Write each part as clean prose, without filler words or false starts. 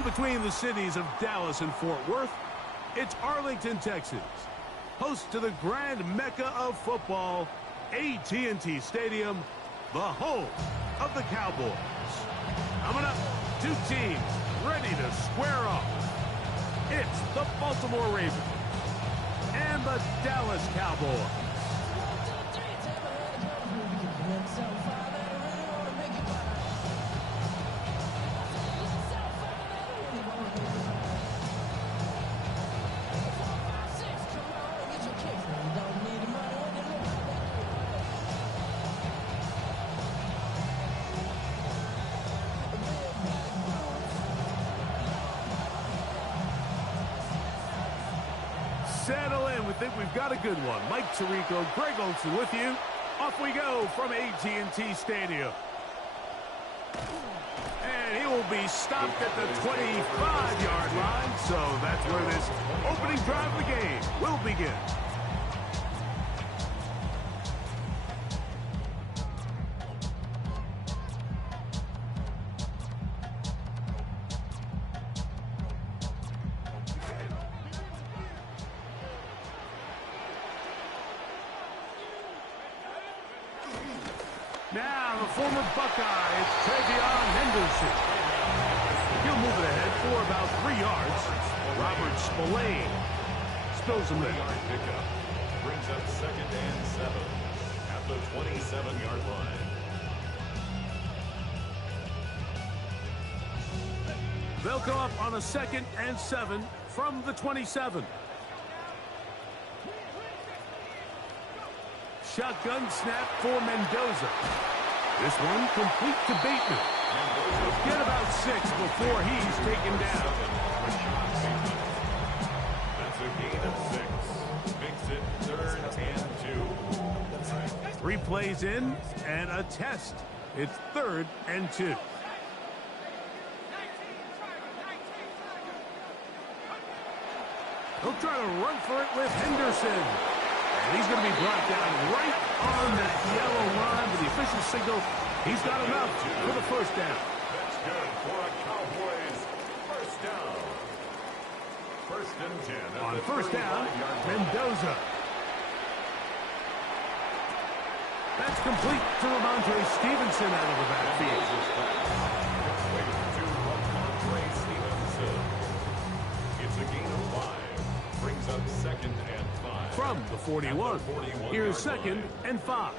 In between the cities of Dallas and Fort Worth, it's Arlington, Texas, host to the grand mecca of football, AT&T Stadium, the home of the Cowboys. Coming up, two teams ready to square off. It's the Baltimore Ravens and the Dallas Cowboys. Settle in. We think we've got a good one. Mike Tirico, Greg Olsen with you. Off we go from AT&T Stadium. And he will be stopped at the 25-yard line. So that's where this opening drive of the game will begin. Now, the former Buckeye, it's Travion Henderson. He'll move it ahead for about 3 yards. Robert Spillane spills him there. Pickup brings up 2nd and 7 at the 27-yard line. They'll come up on a 2nd and 7 from the 27. Shotgun snap for Mendoza. This one complete to Bateman. He'll get about 6 before he's taken down. That's a gain of 6. Makes it 3rd and 2. 3 plays in and a test. It's 3rd and 2. He'll try to run for it with Henderson. And he's going to be brought down right on that yellow line with the official signal. He's got enough for the first down. That's good for a Cowboys first down. 1st and 10. On first down, Mendoza. That's complete to Ramondre Stevenson out of the backfield. It's a gain of 5. Brings up 2nd and 5. From the 41. Here's 2nd and 5.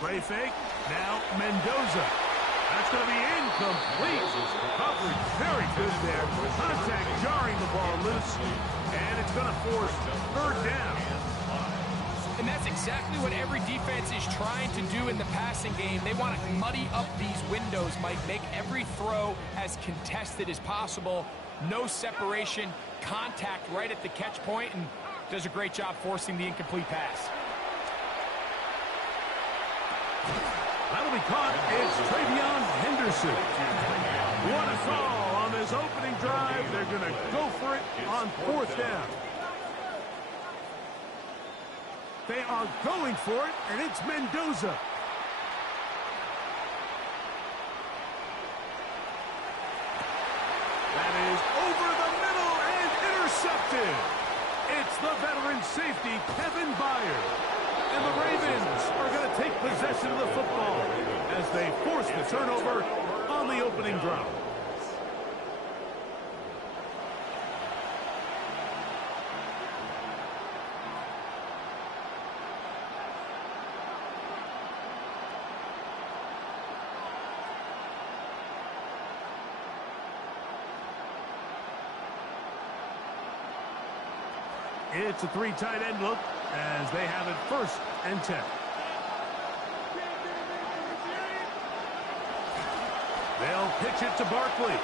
Play fake. Now Mendoza. That's going to be incomplete. Coverage very good there. Contact jarring the ball loose. And it's going to force 3rd down. And that's exactly what every defense is trying to do in the passing game. They want to muddy up these windows, Mike. Make every throw as contested as possible. No separation, contact right at the catch point, and does a great job forcing the incomplete pass. That'll be caught. It's Travion Henderson. What a call on this opening drive. They're going to go for it on 4th down. They are going for it, and it's Mendoza. That is over the middle and intercepted. It's the veteran safety, Kevin Byard. And the Ravens are going to take possession of the football as they force the turnover on the opening drive. It's a 3 tight end look as they have it 1st and 10. They'll pitch it to Barkley.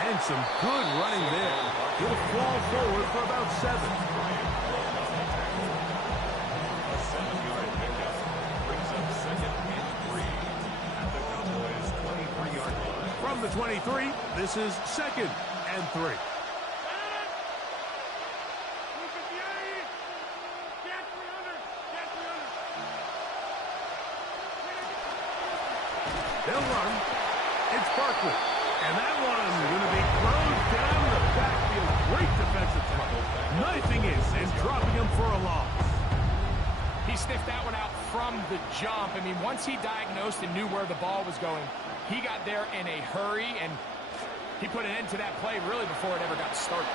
And some good running there. He'll fall forward for about 7. A 7-yard pickup brings up 2nd and 3 at the Cowboys' 23-yard line. From the 23, this is 2nd and 3. They'll run. It's Barkley. And that one going to be thrown down the backfield. Great defensive play. Knifing in and dropping him for a loss. He sniffed that one out from the jump. I mean, once he diagnosed and knew where the ball was going, he got there in a hurry, and he put an end to that play really before it ever got started.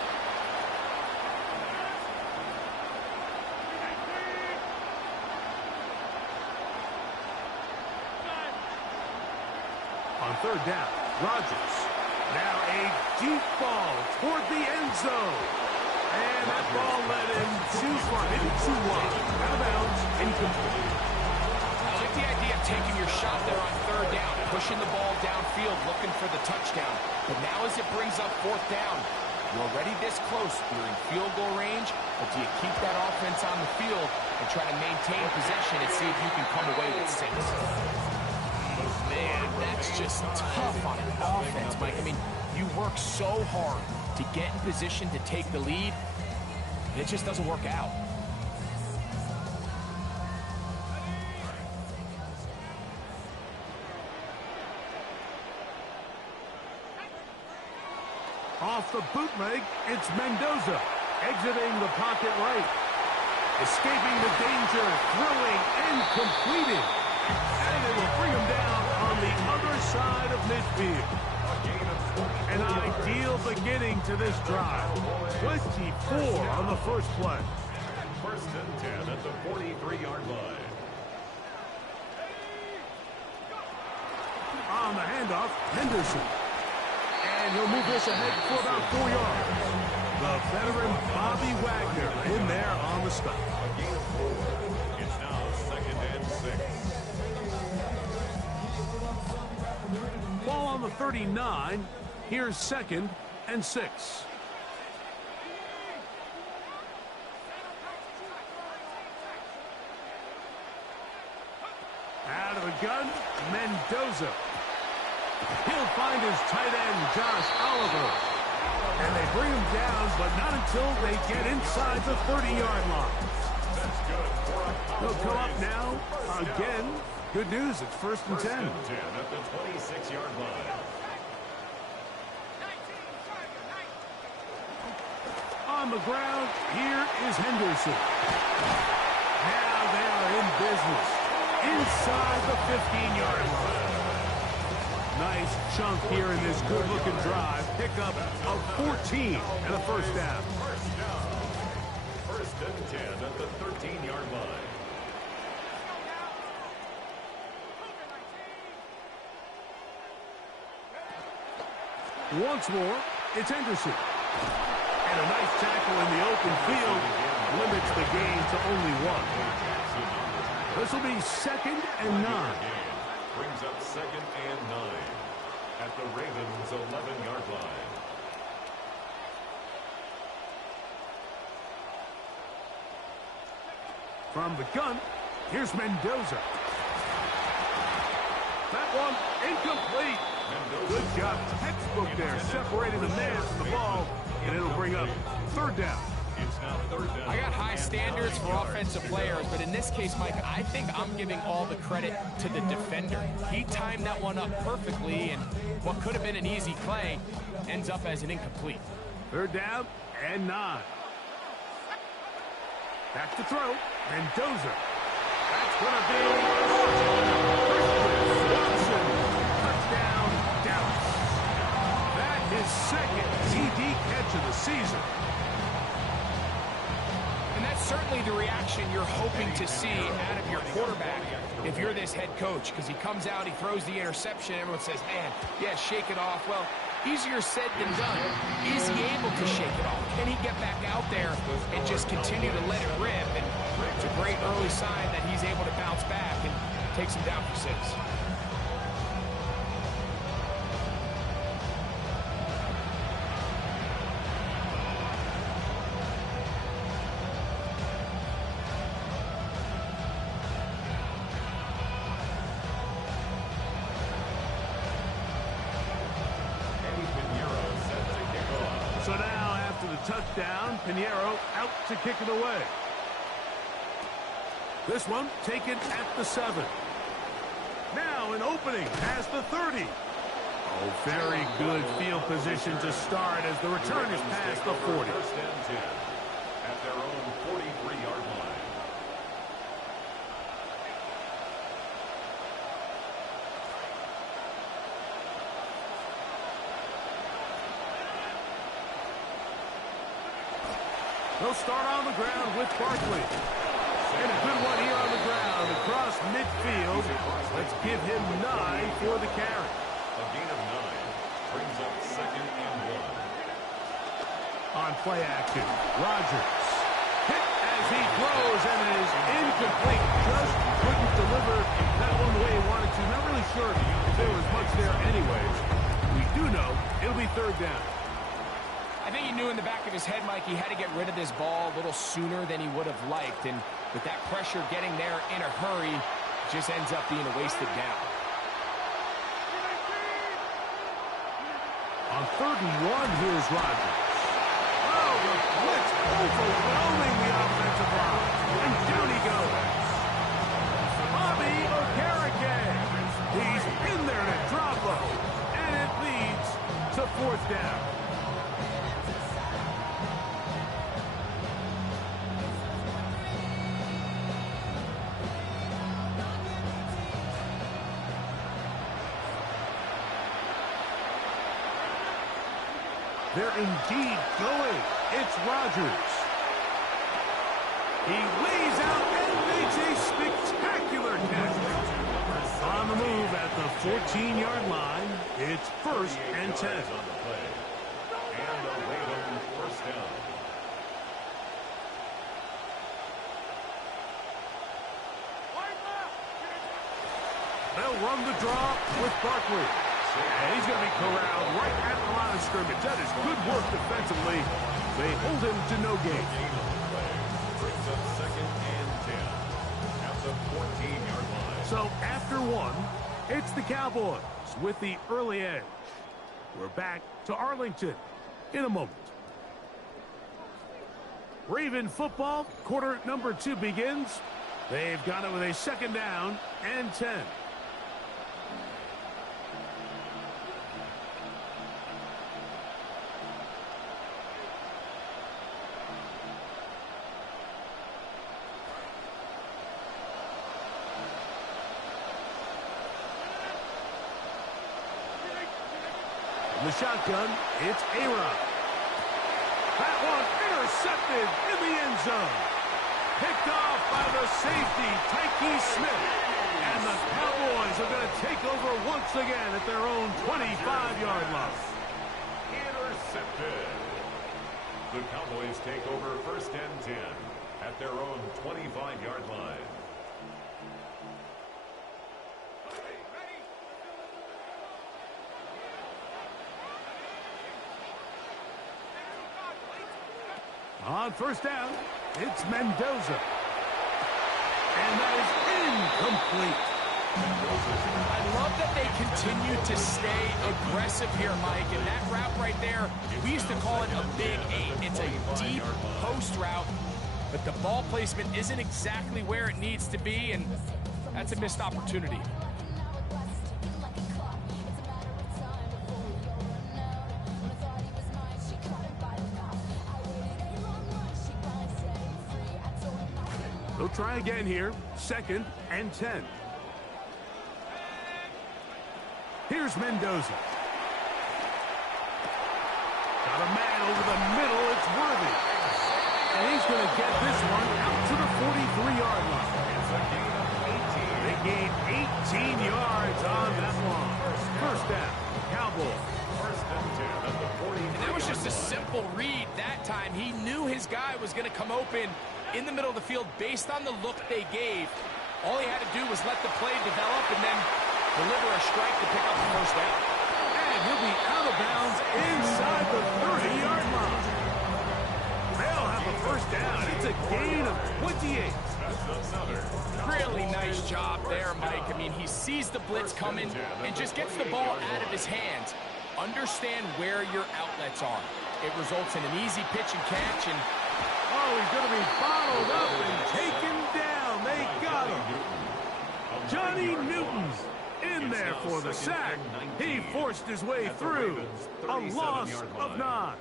On third down, Rodgers. Now a deep ball toward the end zone. And that ball led him too far, maybe too wide. Out of bounds, incomplete. I like the idea of taking your shot there on third down, pushing the ball downfield, looking for the touchdown. But now as it brings up fourth down, you're already this close. You're in field goal range, but do you keep that offense on the field and try to maintain possession and see if you can come away with 6? Man, that's just tough on an offense, Mike. I mean, you work so hard to get in position to take the lead, and it just doesn't work out. Off the bootleg, it's Mendoza, exiting the pocket right. Escaping the danger, throwing and completing. And it will bring him down on the other side of midfield. An ideal beginning to this drive. 24 on the first play. First and 10 at the 43-yard line. On the handoff, Henderson. And he'll move this ahead for about 4 yards. The veteran Bobby Wagner in there on the stop. A gain of 4. It's now 2nd and 6. Ball on the 39. Here's 2nd and 6. Out of the gun, Mendoza. He'll find his tight end, Josh Oliver. And they bring him down, but not until they get inside the 30-yard line. They'll come up now. Again, good news, it's 1st and 10. First and 10 at the 26-yard line. On the ground, here is Henderson. Now they are in business. Inside the 15-yard line. Nice chunk here in this good-looking drive. Pickup of 14 and a first down. First down. 1st and 10 at the 13-yard line. Once more, it's Henderson. And a nice tackle in the open field limits the gain to only 1. This will be 2nd and 9. Brings up 2nd and 9 at the Ravens' 11-yard line. From the gun, here's Mendoza. That one incomplete. Good job, textbook there, separating the man from the ball, and it'll bring up 3rd down. It's now 3rd down. I got high standards for offensive players, but in this case, Mike, I think I'm giving all the credit to the defender. He timed that one up perfectly, and what could have been an easy play ends up as an incomplete. 3rd down and 9. Back to throw. Mendoza. That's going to be Watson. Touchdown, Dallas. That is 2nd TD catch of the season. And that's certainly the reaction you're hoping to see out of your quarterback if you're this head coach, because he comes out, he throws the interception, everyone says, man, yeah, shake it off. Well, easier said than done. Is he able to shake it off? Can he get back out there and just continue to let it rip? And it's a great early sign that he's able to bounce back and takes him down for 6. So now, after the touchdown, Pinheiro out to kick it away. This one taken at the 7. Now Now an opening past the 30. Oh, very good field position to start as the return is past the 40. First and 10 at their own 43-yard line. They'll start on the ground with Barkley. And a good one here on the ground across midfield. Let's give him 9 for the carry. A gain of 9 brings up second and 1. On play action, Rodgers. Hit as he throws, and it is incomplete. Just couldn't deliver that one the way he wanted to. Not really sure if there was much there anyways. We do know it'll be third down. I think he knew in the back of his head, Mike, he had to get rid of this ball a little sooner than he would have liked. And with that pressure getting there in a hurry, it just ends up being a wasted down. On 3rd and 1, here's Rodgers. Oh, the blitz overwhelming the offensive line. And down he goes. Bobby Okereke. He's in there to drop him. And it leads to 4th down. They're indeed going. It's Rodgers. He lays out and makes a spectacular catch. On the move at the 14-yard line, it's 1st and 10. On the play. And a late first down. They'll run the draw with Barkley. And he's going to be corralled right at the line of scrimmage. That is good work defensively. They hold him to no gain. Brings up second and 10 at the 14-yard line. So after 1, it's the Cowboys with the early edge. We're back to Arlington in a moment. Raven football, quarter number 2 begins. They've got it with a 2nd down and 10. In the shotgun, it's A-Rod. That one intercepted in the end zone. Picked off by the safety, Tyke Smith. And the Cowboys are going to take over once again at their own 25-yard line. Intercepted. The Cowboys take over 1st and 10 at their own 25-yard line. On 1st down, it's Mendoza. And that is incomplete. I love that they continue to stay aggressive here, Mike. And that route right there, we used to call it a big 8. It's a deep post route, but the ball placement isn't exactly where it needs to be, and that's a missed opportunity. They'll try again here. 2nd and 10. Here's Mendoza. Got a man over the middle. It's Worthy. And he's going to get this one out to the 43-yard line. It's a gain of 18. They gain 18 yards on that one. 1st down, Cowboys. 1st and 10 at the 43. And that was just a simple read that time. He knew his guy was going to come open in the middle of the field based on the look they gave. All he had to do was let the play develop and then deliver a strike to pick up the 1st down. And he'll be out of bounds inside the 30-yard line. They'll have a 1st down. It's a gain of 28. That's another. Really nice job there, Mike. I mean, he sees the blitz coming and just gets the ball out of his hands. Understand where your outlets are. It results in an easy pitch and catch, and oh, he's going to be bottled up and taken down. They got him. Johnny Newton In there for the sack. He forced his way through. A loss of 9.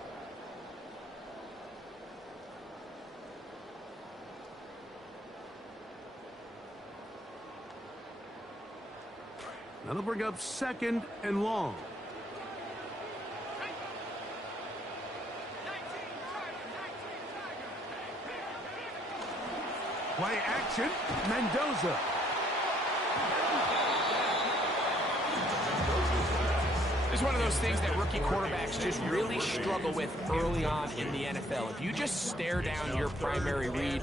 That'll bring up 2nd and long. Play action, Mendoza. It's one of those things that rookie quarterbacks just really struggle with early on in the NFL. If you just stare down your primary read,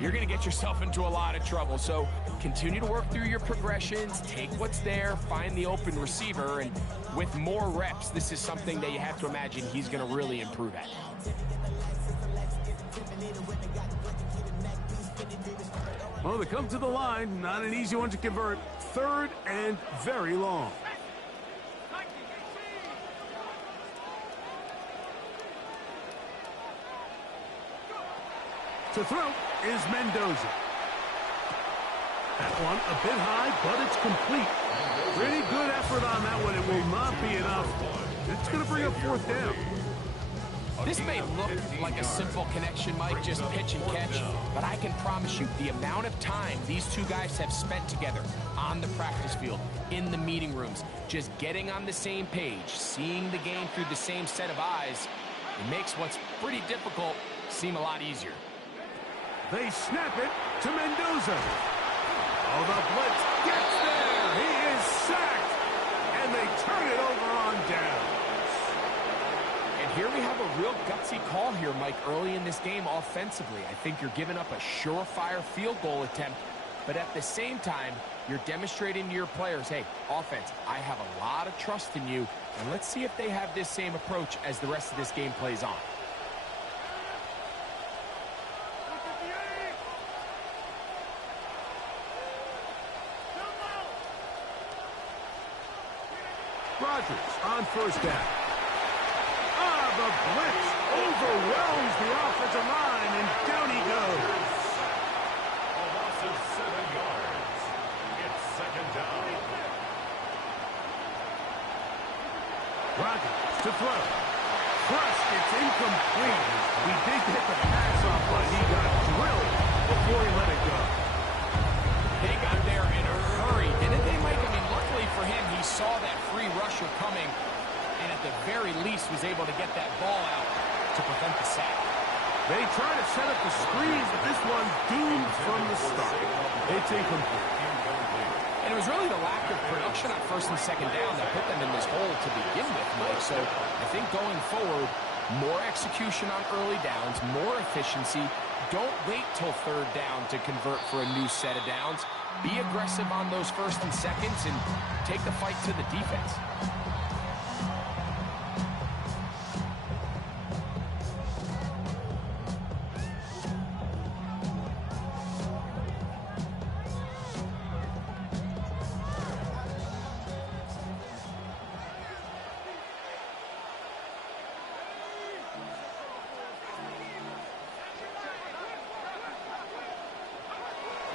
you're going to get yourself into a lot of trouble. So continue to work through your progressions, take what's there, find the open receiver, and with more reps, this is something that you have to imagine he's going to really improve at. Well, they come to the line. Not an easy one to convert. 3rd and very long. To throw is Mendoza. That one a bit high, but it's complete. Pretty good effort on that one. It will not be enough. It's going to bring up 4th down. This may look like a simple connection, Mike, just pitch and catch, but I can promise you the amount of time these two guys have spent together on the practice field, in the meeting rooms, just getting on the same page, seeing the game through the same set of eyes, it makes what's pretty difficult seem a lot easier. They snap it to Mendoza. Oh, the blitz gets there. He is sacked, and they turn it over on down. And here we have a real gutsy call here, Mike, early in this game offensively. I think you're giving up a surefire field goal attempt, but at the same time, you're demonstrating to your players, hey, offense, I have a lot of trust in you, and let's see if they have this same approach as the rest of this game plays on. Rodgers on 1st down. The blitz overwhelms the offensive line, and down he goes. A loss of 7 yards. It's 2nd down. Rodgers to throw. Thrust, it's incomplete. He did get the pass off, but he got drilled before he let it go. They got there in a hurry, didn't they, Mike? I mean, luckily for him, he saw that free rusher coming, and at the very least was able to get that ball out to prevent the sack. They try to set up the screen, but this one doomed from the start. It's incomplete. And it was really the lack of production on 1st and 2nd down that put them in this hole to begin with, Mike. So I think going forward, more execution on early downs, more efficiency. Don't wait till 3rd down to convert for a new set of downs. Be aggressive on those 1st and 2nds and take the fight to the defense.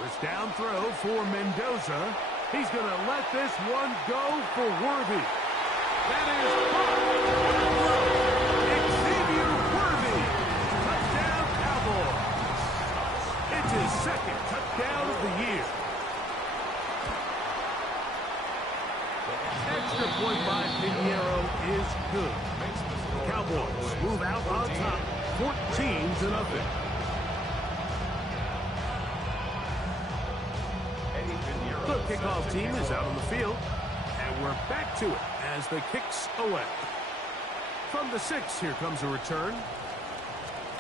First down throw for Mendoza. He's going to let this one go for Worthy. That is Xavier Worthy. Touchdown, Cowboys. It's his 2nd touchdown of the year. Extra point by Pinheiro is good. The Cowboys move out on top, 14-0. The kickoff team is out on the field, and we're back to it as the kicks away. From the 6, here comes a return.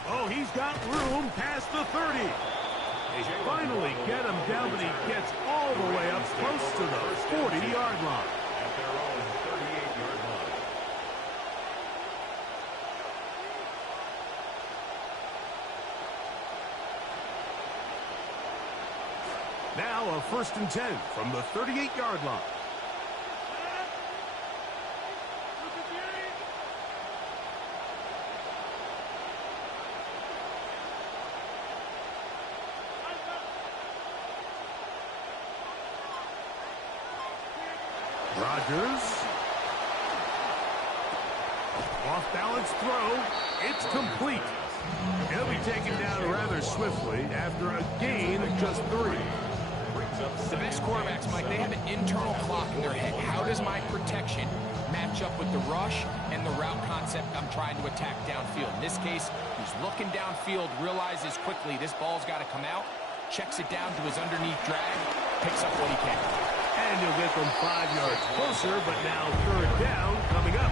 Oh, he's got room past the 30. They finally get him down, but he gets all the way up close to the 40-yard line. At their own 38-yard line. Now a 1st and 10 from the 38-yard line. Rodgers. Off-balance throw. It's complete. He'll be taken down rather swiftly after a gain of just 3. The best quarterbacks, Mike, they have an internal clock in their head. How does my protection match up with the rush and the route concept I'm trying to attack downfield? In this case, he's looking downfield, realizes quickly this ball's got to come out, checks it down to his underneath drag, picks up what he can. And he'll get them 5 yards closer, but now 3rd down coming up.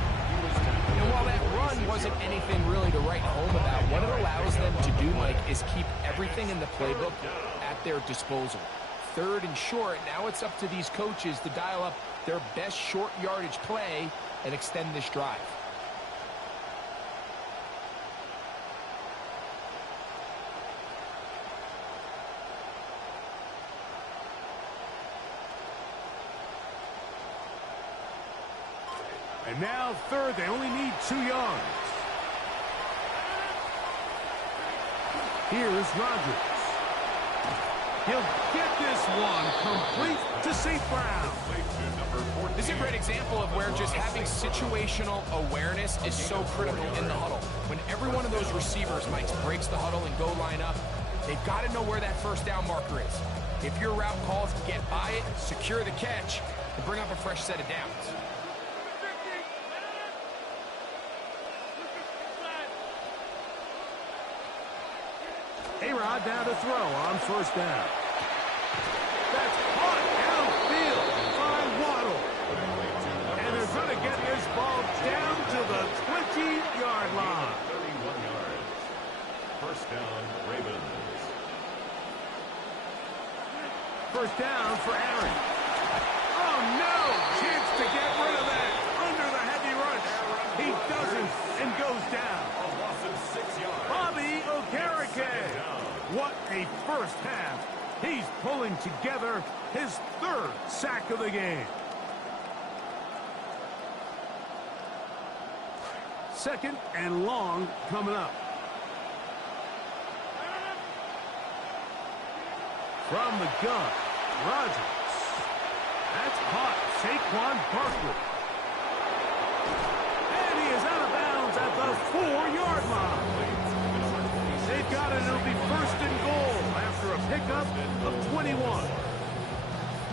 And while that run wasn't anything really to write home about, what it allows them to do, Mike, is keep everything in the playbook at their disposal. 3rd and short, now it's up to these coaches to dial up their best short yardage play and extend this drive. And now 3rd, they only need 2 yards. Here's Rodgers. He'll get this one complete to St. Brown. This is a great example of where just having situational awareness is so critical in the huddle. When every one of those receivers, Mike, breaks the huddle and go line up, they've got to know where that 1st down marker is. If your route calls, get by it, secure the catch, and bring up a fresh set of downs. A-Rod now to throw on 1st down. That's caught downfield by Waddle. And they're going to get this ball down to the 20-yard line. 31 yards. 1st down, Ravens. 1st down for Aaron. Oh, no! Chance to get rid of that under the heavy rush. He doesn't and goes down. A loss of 6 yards. Bobby Okereke. What a 1st half. He's pulling together his 3rd sack of the game. 2nd and long coming up. From the gun, Rodgers. That's caught. Saquon Barkley. And he is out of bounds at the 4-yard line. They've got it. It'll be 1st and goal after a pickup of 21.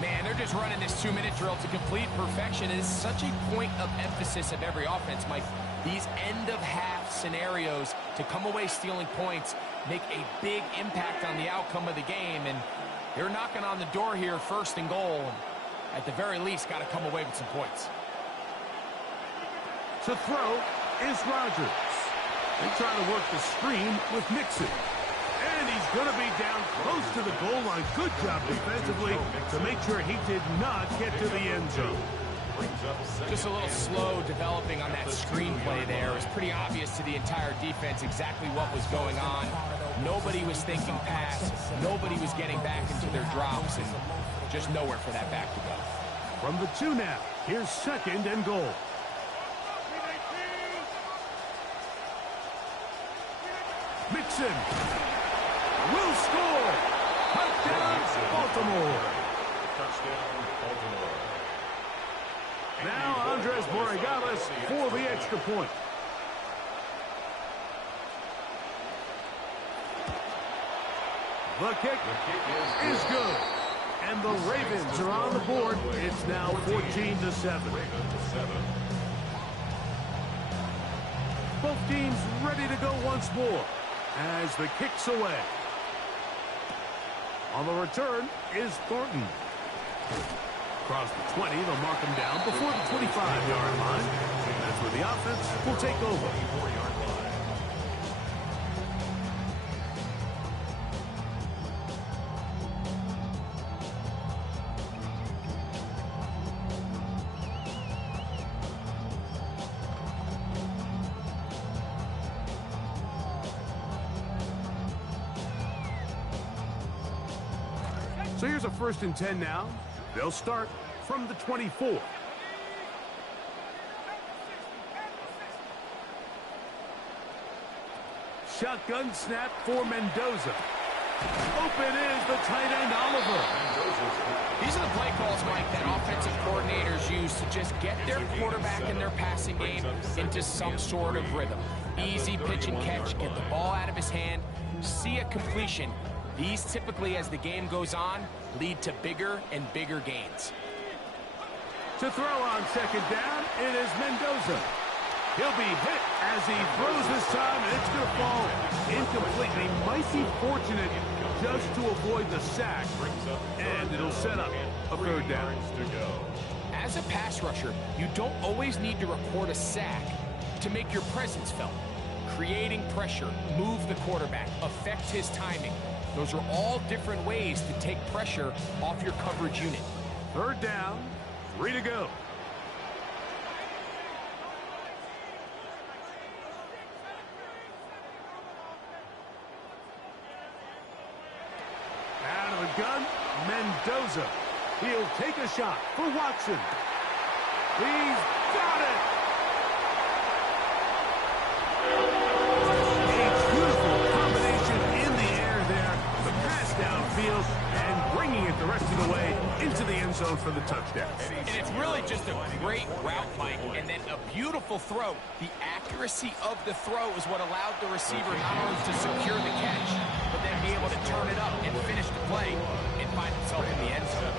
Man, they're just running this 2-minute drill to complete perfection. It is such a point of emphasis of every offense, Mike. These end-of-half scenarios to come away stealing points make a big impact on the outcome of the game. And they're knocking on the door here, 1st and goal. And at the very least, got to come away with some points. To throw is Rodgers. They try to work the screen with Mixon. And he's going to be down close to the goal line. Good job defensively to make sure he did not get to the end zone. Just a little slow developing on that screenplay there. It was pretty obvious to the entire defense exactly what was going on. Nobody was thinking pass. Nobody was getting back into their drops. And just nowhere for that back to go. From the 2 now, here's 2nd and goal. Mixon will score. Touchdown, Baltimore. Touchdown, Baltimore. Now Andres Borregales for the extra point. The kick is good. And the Ravens are on the board. It's now 14-7. Both teams ready to go once more as the kick's away. On the return is Thornton. Across the 20, they'll mark him down before the 25-yard line. That's where the offense will take over. So here's a 1st and 10 now. They'll start from the 24. Shotgun snap for Mendoza. Open is the tight end, Oliver. These are the play calls, Mike, that offensive coordinators use to just get their quarterback and their passing game into some sort of rhythm. Easy pitch and catch, get the ball out of his hand, see a completion. These typically, as the game goes on, lead to bigger and bigger gains. To throw on second down, it is Mendoza. He'll be hit as he throws this time, and it's going to fall incomplete. He might be fortunate just to avoid the sack, and it'll set up a third down. As a pass rusher, you don't always need to record a sack to make your presence felt. Creating pressure, move the quarterback, affect his timing. Those are all different ways to take pressure off your coverage unit. Third down, 3 to go. Out of the gun, Mendoza. He'll take a shot for Watson. He's got it. A beautiful combination in the air there. The pass downfield and bringing it the rest of the way into the end zone for the touchdown. And it's really just a great route, Mike, and then a beautiful throw. The accuracy of the throw is what allowed the receiver not only to secure the catch, but then be able to turn it up and finish the play and find himself in the end zone.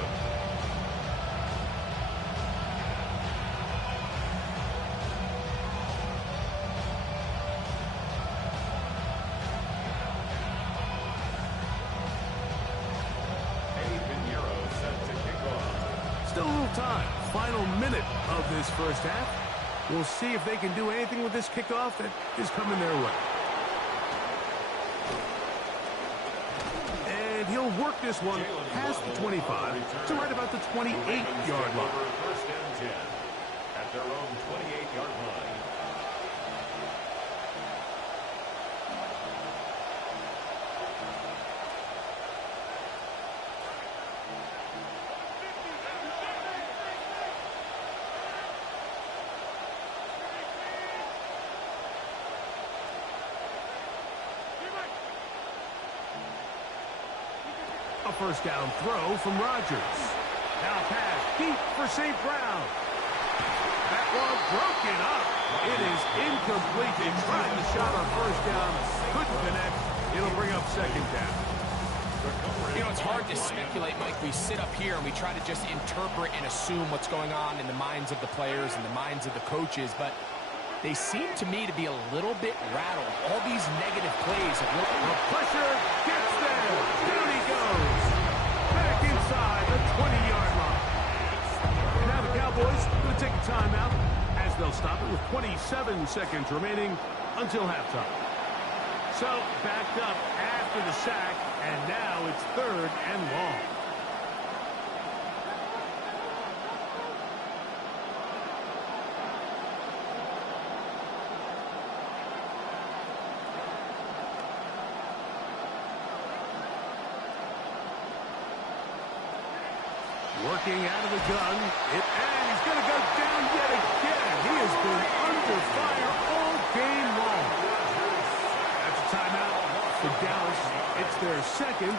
Still a little time. Final minute of this first half. We'll see if they can do anything with this kickoff that is coming their way. And he'll work this one past the 25 to right about the 28-yard line. First and 10 at their own 28-yard line. A first down throw from Rodgers. Now pass deep for St. Brown. That one broken up. It is incomplete. They tried the shot on first down. Couldn't connect. It'll bring up second down. You know, it's hard to speculate, Mike. We sit up here and we try to just interpret and assume what's going on in the minds of the players and the minds of the coaches, but they seem to me to be a little bit rattled. All these negative plays have looked... The pressure gets there. Down he goes. Back inside the 20-yard line. Now the Cowboys going to take a timeout as they'll stop it with 27 seconds remaining until halftime. So backed up after the sack, and now it's third and long. Working out of the gun, and he's going to go down yet again. He has been under fire all game long. That's a timeout for Dallas. It's their second.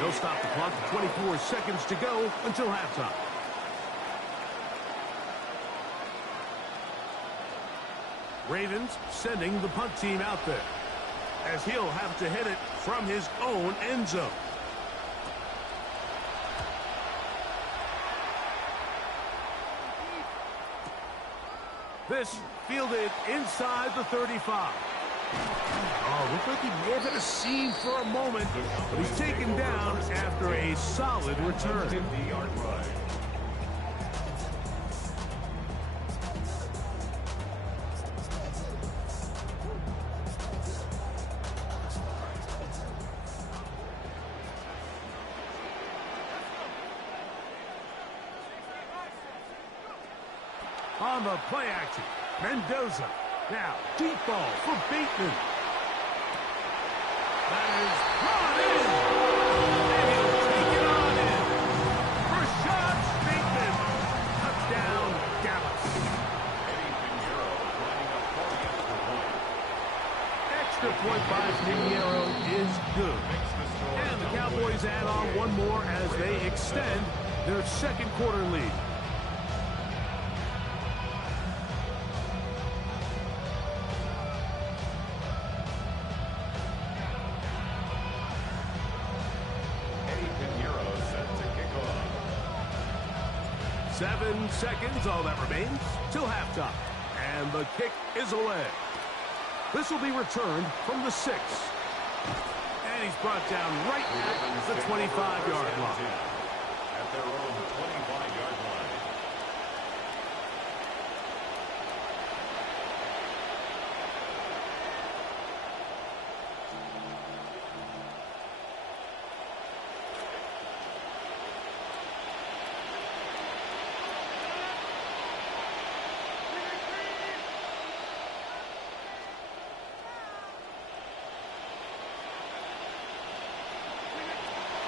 They'll stop the clock with 24 seconds to go until halftime. Ravens sending the punt team out there, as he'll have to hit it from his own end zone. This fielded inside the 35. Oh, looked like he may have had a seam for a moment, but he's taken down after a solid return. On the play action, Mendoza. Now, deep ball for Bateman. That is brought in. And he'll take it on in. Rashad Bateman. Touchdown, Dallas. Eddie Pinheiro lining up for the extra point. extra point by Pinheiro is good. And the Cowboys add on one more as they extend their second quarter lead. Eddie Pinheiro set to kick off. 7 seconds, all that remains, till halftime. And the kick is away. This will be returned from the 6. And he's brought down right at the 25-yard line. At their own 25-yard line.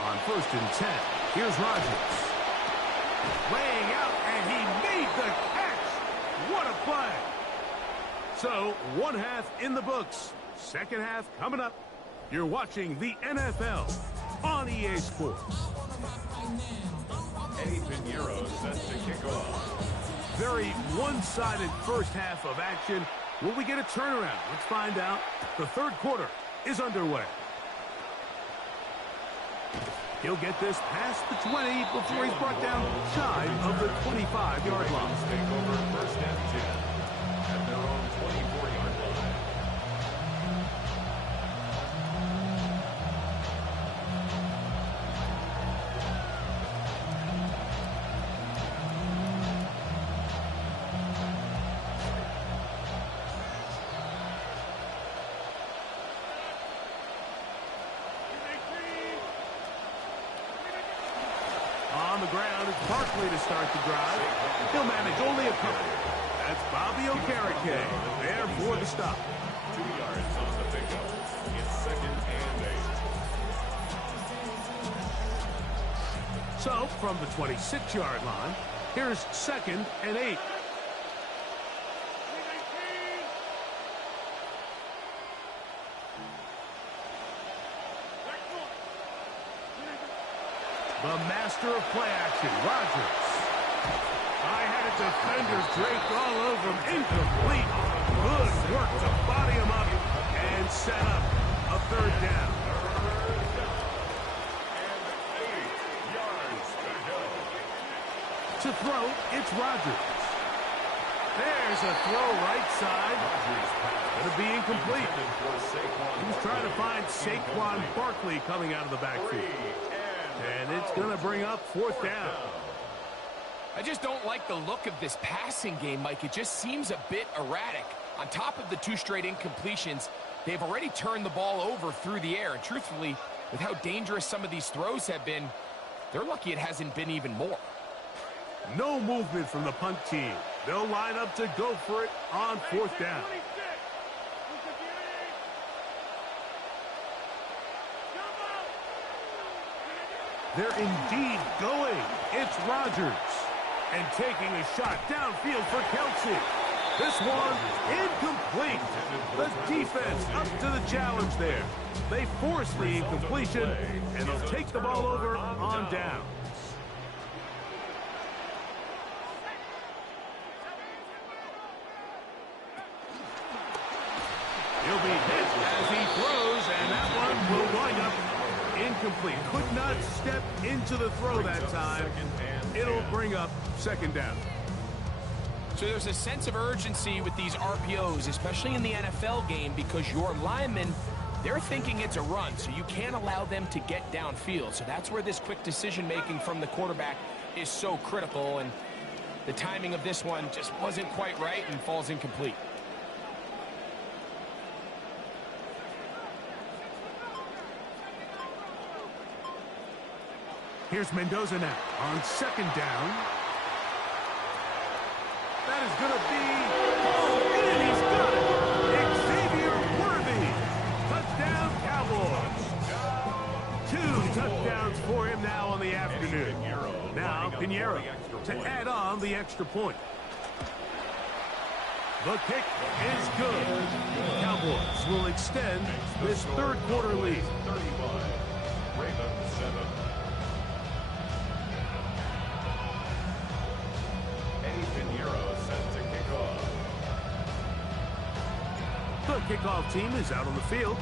On 1st and 10, here's Rodgers. Laying out, and he made the catch. What a play. So, one half in the books. Second half coming up. You're watching the NFL on EA Sports. Eddie Pinheiro set to kick off. Very one-sided first half of action. Will we get a turnaround? Let's find out. The third quarter is underway. He'll get this past the 20 before he's brought down shy of the 25-yard line. Take over 1st and 10 at their own 24-yard line. On the ground, it's Barkley to start the drive. He'll manage only a couple. That's Bobby Okereke there for the stop. 2 yards on the pickup. It's 2nd and 8. So, from the 26-yard line, here's 2nd and 8. The master of play action, Rodgers. I had a defender draped all over him. Incomplete. Good work to body him up and set up a 3rd down. And 8 yards to go. To throw, it's Rodgers. There's a throw right side. It'll be incomplete. He was trying to find Saquon Barkley coming out of the backfield. And it's going to bring up 4th down. I just don't like the look of this passing game, Mike. It just seems a bit erratic. On top of the 2 straight incompletions, they've already turned the ball over through the air. And truthfully, with how dangerous some of these throws have been, they're lucky it hasn't been even more. No movement from the punt team. They'll line up to go for it on 4th down. They're indeed going. It's Rodgers. And taking a shot downfield for Kelsey. This one incomplete. The defense up to the challenge there. They force the incompletion, and they'll take the ball over on down. He'll be hit as he throws, and that one will wind up incomplete. Could not step into the throw that time. It'll bring up 2nd down. So there's a sense of urgency with these RPOs, especially in the NFL game, because your linemen, they're thinking it's a run, so you can't allow them to get downfield. So that's where this quick decision-making from the quarterback is so critical, and the timing of this one just wasn't quite right and falls incomplete. Here's Mendoza now on 2nd down. That is going to be... Oh, and he's got it! Xavier Worthy! Touchdown, Cowboys! 2 touchdowns for him now on the afternoon. Now Pinheiro to add on the extra point. The kick is good. Cowboys Eagles will extend this third quarter lead. 35, Ravens 7. Eddie Pinheiro set to kick off. The kickoff team is out on the field,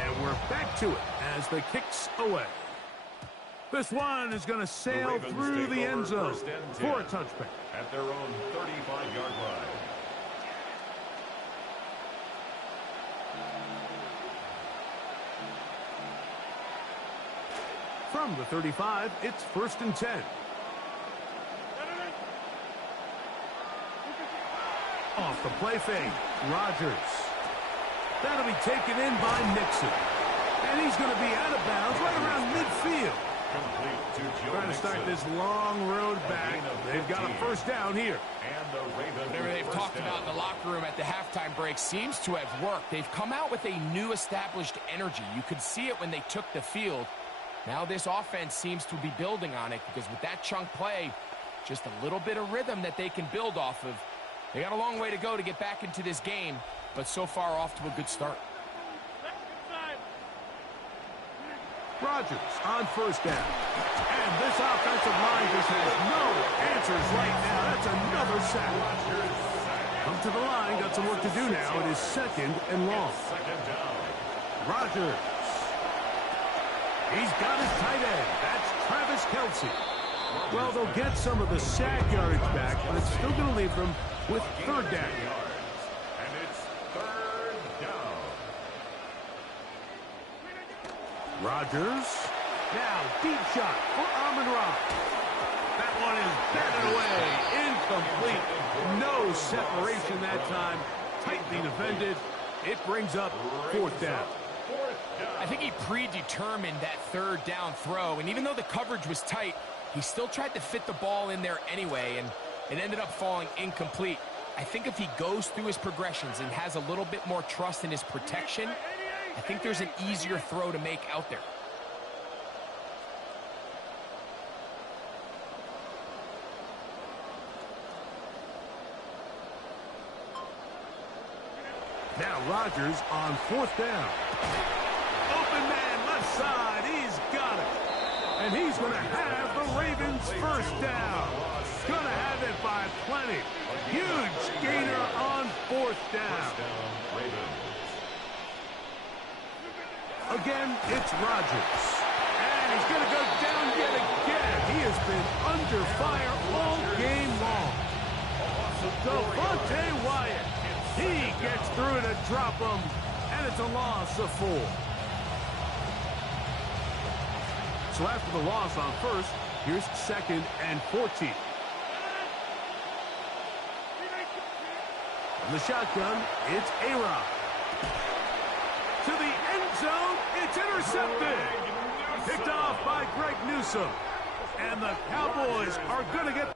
and we're back to it as the kick's away. This one is going to sail through the end zone for a touchback. At their own 35-yard line. From the 35, it's 1st and 10. Off the play fake, Rodgers. That'll be taken in by Nixon. And he's going to be out of bounds right around midfield. Complete to Joe Trying to start Mixon. this long road back. They've got a 1st down here. And the Ravens Whatever they've first talked down. about in the locker room at the halftime break seems to have worked. They've come out with a new established energy. You could see it when they took the field. Now this offense seems to be building on it because with that chunk play, just a little bit of rhythm that they can build off of. They got a long way to go to get back into this game, but so far off to a good start. Rodgers on 1st down. And this offensive line just has no answers right now. That's another sack. Come to the line, got some work to do now. It is 2nd and long. Second down. Rodgers. He's got his tight end. That's Travis Kelce. Well, they'll get some of the sack yards back, but it's still going to leave them with 3rd down. And it's 3rd down. Rodgers. Now, deep shot for Amon-Ra. That one is batted away. Incomplete. No separation that time. Tightly defended. It brings up 4th down. I think he predetermined that 3rd down throw, and even though the coverage was tight, he still tried to fit the ball in there anyway, and it ended up falling incomplete. I think if he goes through his progressions and has a little bit more trust in his protection, I think there's an easier throw to make out there. Now Rodgers on 4th down. Open man left side. He's got it. And he's going to have the Ravens 1st down. Going to have it by plenty. Huge gainer on 4th down. Again, it's Rodgers. And he's going to go down yet again. He has been under fire all game long. Devontae Wyatt. He gets through to drop him, and it's a loss of 4. So after the loss on 1st, here's 2nd and 14. From the shotgun, it's A-Rod. To the end zone, it's intercepted. Picked off by Greg Newsome. And the Cowboys are going to get...